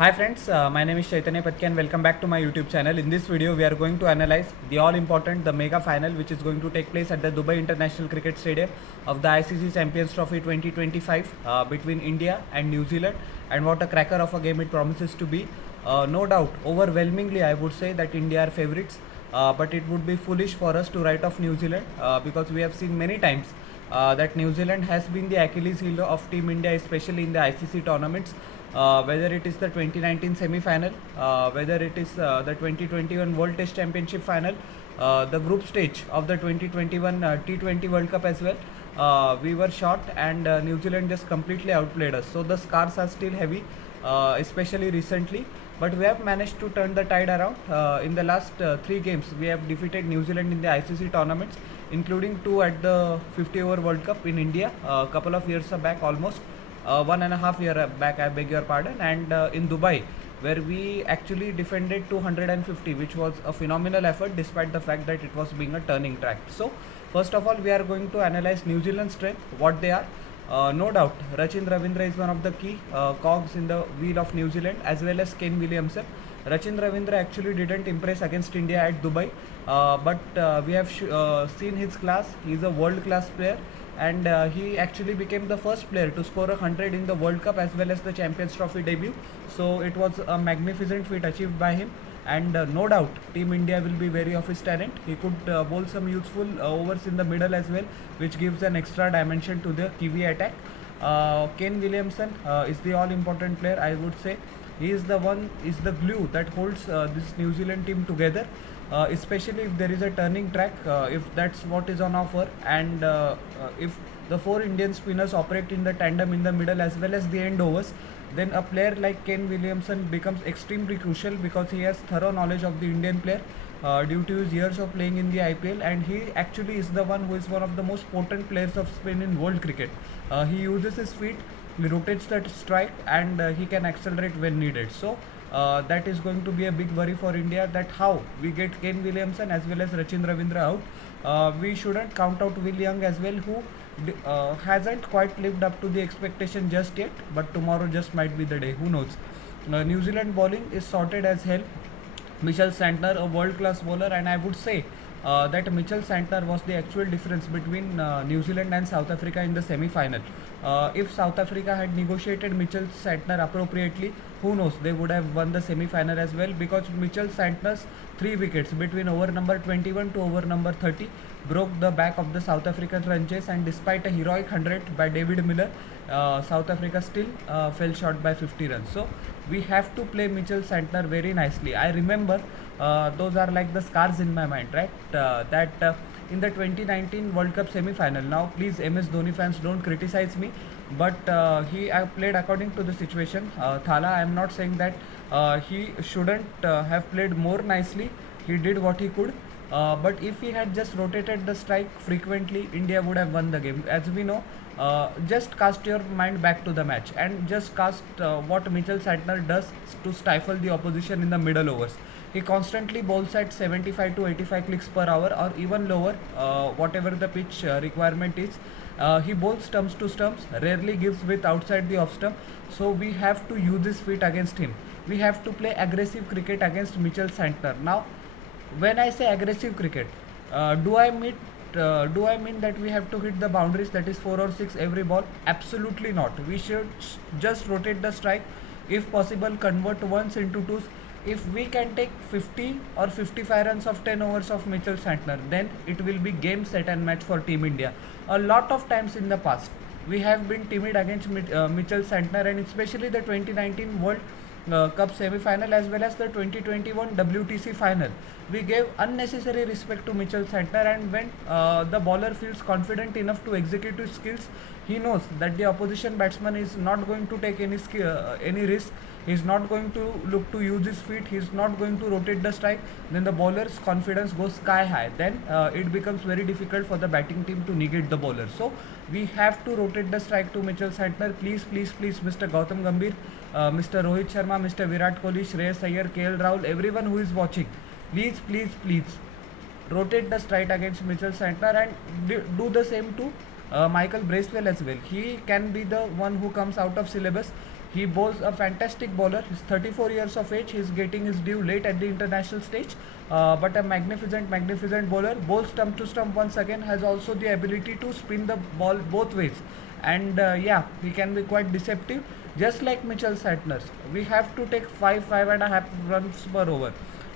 Hi friends, my name is Chaitanya Patki and welcome back to my YouTube channel. In this video, we are going to analyze the all-important, the mega final which is going to take place at the Dubai International Cricket Stadium of the ICC Champions Trophy 2025 between India and New Zealand, and what a cracker of a game it promises to be. No doubt, overwhelmingly I would say that India are favourites, but it would be foolish for us to write off New Zealand because we have seen many times that New Zealand has been the Achilles heel of Team India, especially in the ICC tournaments. Whether it is the 2019 semi-final, whether it is the 2021 World Test Championship final, the group stage of the 2021 T20 World Cup as well. We were short and New Zealand just completely outplayed us. So the scars are still heavy, especially recently. But we have managed to turn the tide around. In the last three games, we have defeated New Zealand in the ICC tournaments, including two at the 50-over World Cup in India a couple of years back, almost 1.5 year back, I beg your pardon, and in Dubai, where we actually defended 250, which was a phenomenal effort despite the fact that it was being a turning track. So, first of all, we are going to analyze New Zealand's strength, what they are. No doubt, Rachin Ravindra is one of the key cogs in the wheel of New Zealand, as well as Kane Williamson. Rachin Ravindra actually didn't impress against India at Dubai, but we have seen his class. He is a world-class player, and he actually became the first player to score 100 in the World Cup as well as the Champions Trophy debut. So it was a magnificent feat achieved by him, and no doubt Team India will be wary of his talent. He could bowl some useful overs in the middle as well, which gives an extra dimension to the Kiwi attack. Kane Williamson is the all-important player, I would say. He is the one, is the glue that holds this New Zealand team together, especially if there is a turning track, if that's what is on offer, and if the four Indian spinners operate in the tandem in the middle as well as the end overs, then a player like Kane Williamson becomes extremely crucial because he has thorough knowledge of the Indian player due to his years of playing in the IPL, and he actually is the one who is one of the most potent players of spin in world cricket. He uses his feet, he rotates that strike, and he can accelerate when needed. So that is going to be a big worry for India, that how we get Kane Williamson as well as Rachin Ravindra out. We shouldn't count out Will Young as well, who hasn't quite lived up to the expectation just yet, but tomorrow just might be the day, who knows. New Zealand bowling is sorted as hell. Mitchell Santner, a world-class bowler, and I would say that Mitchell Santner was the actual difference between New Zealand and South Africa in the semi-final. If South Africa had negotiated Mitchell Santner appropriately, who knows, they would have won the semi-final as well, because Mitchell Santner's 3 wickets between over number 21 to over number 30 broke the back of the South African run chase, and despite a heroic 100 by David Miller, South Africa still fell short by 50 runs. So we have to play Mitchell Santner very nicely. I remember those are like the scars in my mind, right? That in the 2019 World Cup semi-final. Now, please, MS Dhoni fans, don't criticize me, but he played according to the situation. Thala, I am not saying that he shouldn't have played more nicely. He did what he could. But if he had just rotated the strike frequently, India would have won the game. As we know, just cast your mind back to the match and just cast what Mitchell Santner does to stifle the opposition in the middle overs. He constantly bowls at 75 to 85 clicks per hour, or even lower, whatever the pitch requirement is. He bowls stumps to stumps, rarely gives width outside the off stump. So we have to use his feet against him. We have to play aggressive cricket against Mitchell Santner. Now, when I say aggressive cricket, do I mean that we have to hit the boundaries, that is 4 or 6 every ball? Absolutely not. We should just rotate the strike, if possible convert ones into twos. If we can take 50 or 55 runs of 10 overs of Mitchell Santner, then it will be game, set and match for Team India. A lot of times in the past, we have been timid against Mitchell Santner, and especially the 2019 World Cup semi-final as well as the 2021 WTC final. We gave unnecessary respect to Mitchell Santner, and when the bowler feels confident enough to execute his skills, he knows that the opposition batsman is not going to take any risk. He is not going to look to use his feet. He is not going to rotate the strike. Then the bowler's confidence goes sky high. Then it becomes very difficult for the batting team to negate the bowler. So we have to rotate the strike to Mitchell Santner. Please, please, please, Mr. Gautam Gambhir, Mr. Rohit Sharma, Mr. Virat Kohli, Shreyas Iyer, KL Rahul, everyone who is watching, please, please, please rotate the strike against Mitchell Santner, and do the same to Michael Bracewell as well. He can be the one who comes out of syllabus. He bowls a fantastic bowler. He's 34 years of age. He's getting his due late at the international stage, but a magnificent bowler. Bowls stump to stump once again. Has also the ability to spin the ball both ways, and yeah, he can be quite deceptive. Just like Mitchell Santner, we have to take 5.5 runs per over.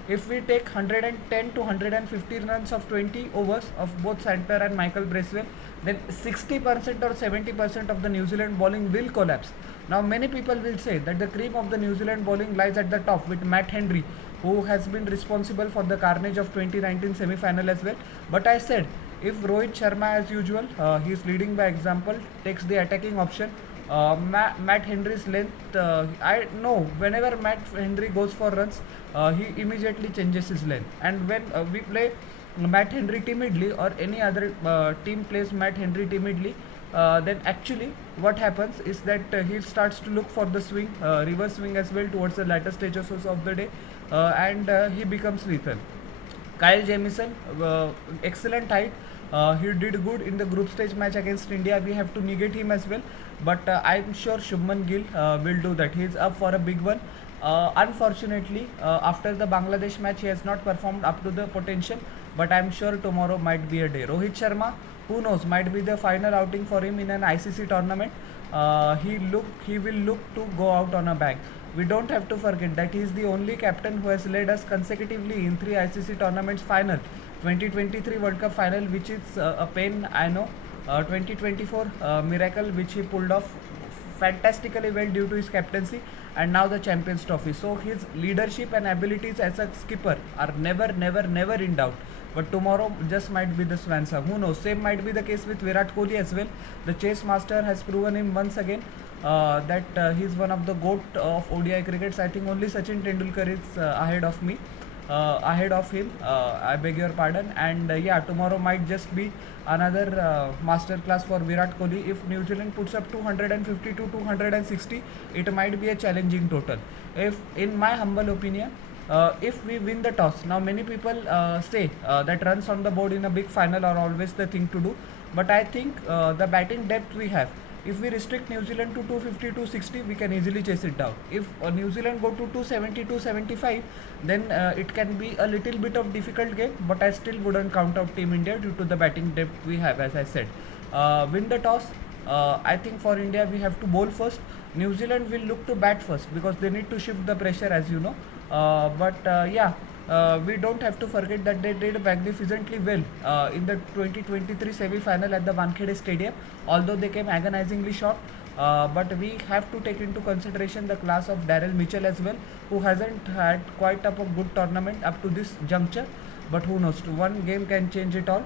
If we take 110 to 150 runs of 20 overs of both Santner and Michael Bracewell, then 60% or 70% of the New Zealand bowling will collapse. Now, many people will say that the cream of the New Zealand bowling lies at the top with Matt Henry, who has been responsible for the carnage of 2019 semi-final as well. But I said, if Rohit Sharma, as usual, he is leading by example, takes the attacking option, Matt Henry's length, I know whenever Matt Henry goes for runs, he immediately changes his length. And when we play Matt Henry timidly, or any other team plays Matt Henry timidly, then actually what happens is that he starts to look for the swing, reverse swing as well towards the latter stages of the day, and he becomes lethal. Kyle Jamieson, excellent height. He did good in the group stage match against India. We have to negate him as well, but I'm sure Shubman Gill will do that. He's up for a big one. Unfortunately, after the Bangladesh match, he has not performed up to the potential, but I'm sure tomorrow might be a day. Rohit Sharma, who knows, might be the final outing for him in an ICC tournament. He will look to go out on a bang. We don't have to forget that he is the only captain who has led us consecutively in 3 ICC tournaments final. 2023 World Cup final, which is a pain, I know. 2024 miracle, which he pulled off fantastically well due to his captaincy, and now the Champions Trophy. So his leadership and abilities as a skipper are never in doubt. But tomorrow just might be the swan song. Who knows? Same might be the case with Virat Kohli as well. The chase master has proven him once again that he's one of the GOAT of ODI crickets. I think only Sachin Tendulkar is ahead of me. Ahead of him, I beg your pardon. And yeah, tomorrow might just be another masterclass for Virat Kohli. If New Zealand puts up 250 to 260, it might be a challenging total. If, in my humble opinion, if we win the toss, now many people say that runs on the board in a big final are always the thing to do, but I think the batting depth we have, if we restrict New Zealand to 250, 260, we can easily chase it down. If New Zealand go to 270, 275, then it can be a little bit of difficult game, but I still wouldn't count out Team India due to the batting depth we have, as I said. Win the toss, I think for India we have to bowl first. New Zealand will look to bat first because they need to shift the pressure, as you know. Yeah, we don't have to forget that they did magnificently well in the 2023 semi-final at the Wankhede Stadium, although they came agonizingly short. But we have to take into consideration the class of Daryl Mitchell as well, who hasn't had quite up a good tournament up to this juncture. But who knows, one game can change it all.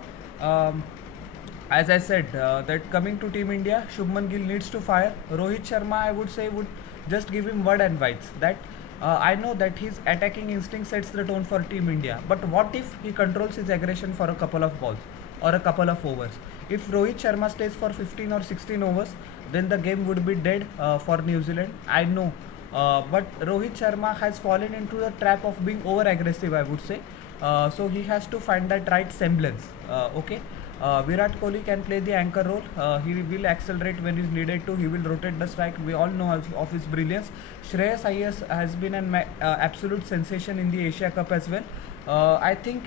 As I said, that coming to Team India, Shubman Gill needs to fire. Rohit Sharma, I would say, would just give him word and vibes that I know that his attacking instinct sets the tone for Team India. But what if he controls his aggression for a couple of balls or a couple of overs? If Rohit Sharma stays for 15 or 16 overs, then the game would be dead for New Zealand. I know. But Rohit Sharma has fallen into the trap of being over aggressive, I would say. So he has to find that right semblance. Okay. Virat Kohli can play the anchor role. He will accelerate when he's needed to. He will rotate the strike. We all know of his brilliance. Shreyas Iyer has been an absolute sensation in the Asia Cup as well. I think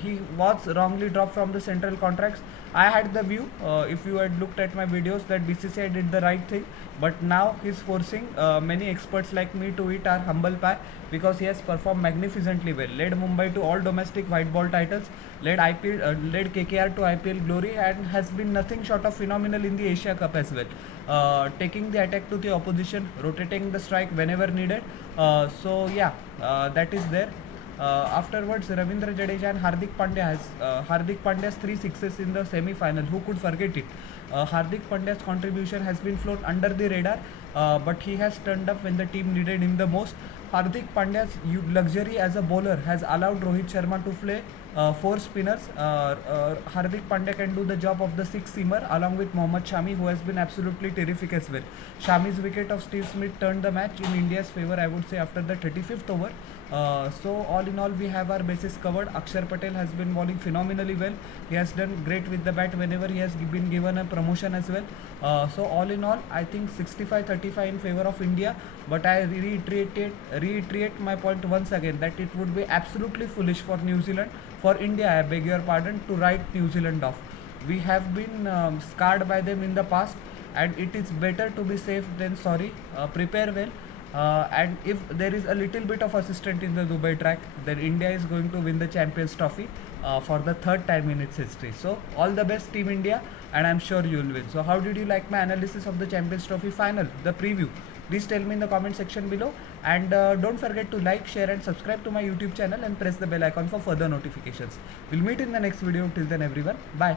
he was wrongly dropped from the central contracts. I had the view, if you had looked at my videos, that BCCI did the right thing, but now he's forcing many experts like me to eat our humble pie because he has performed magnificently well. Led Mumbai to all domestic white ball titles, led KKR to IPL glory, and has been nothing short of phenomenal in the Asia Cup as well. Taking the attack to the opposition, rotating the strike whenever needed. So yeah, that is there. Afterwards, Ravindra Jadeja and Hardik Pandya's 3 sixes in the semi-final. Who could forget it? Hardik Pandya's contribution has been flown under the radar, but he has turned up when the team needed him the most. Hardik Pandya's luxury as a bowler has allowed Rohit Sharma to play four spinners. Hardik Pandya can do the job of the sixth seamer along with Mohammad Shami, who has been absolutely terrific as well. Shami's wicket of Steve Smith turned the match in India's favor, I would say, after the 35th over. So all in all, we have our bases covered. Akshar Patel has been bowling phenomenally well. He has done great with the bat whenever he has been given a promotion as well. So all in all, I think 65-35 in favor of India. But I reiterate my point once again that it would be absolutely foolish for New Zealand, for India, I beg your pardon, to write New Zealand off. We have been scarred by them in the past, and it is better to be safe than sorry. Prepare well. And if there is a little bit of assistance in the Dubai track, then India is going to win the Champions Trophy for the third time in its history. So all the best, Team India, and I'm sure you will win. So how did you like my analysis of the Champions Trophy final, the preview? Please tell me in the comment section below, and don't forget to like, share and subscribe to my YouTube channel and press the bell icon for further notifications. We'll meet in the next video. Till then everyone, bye.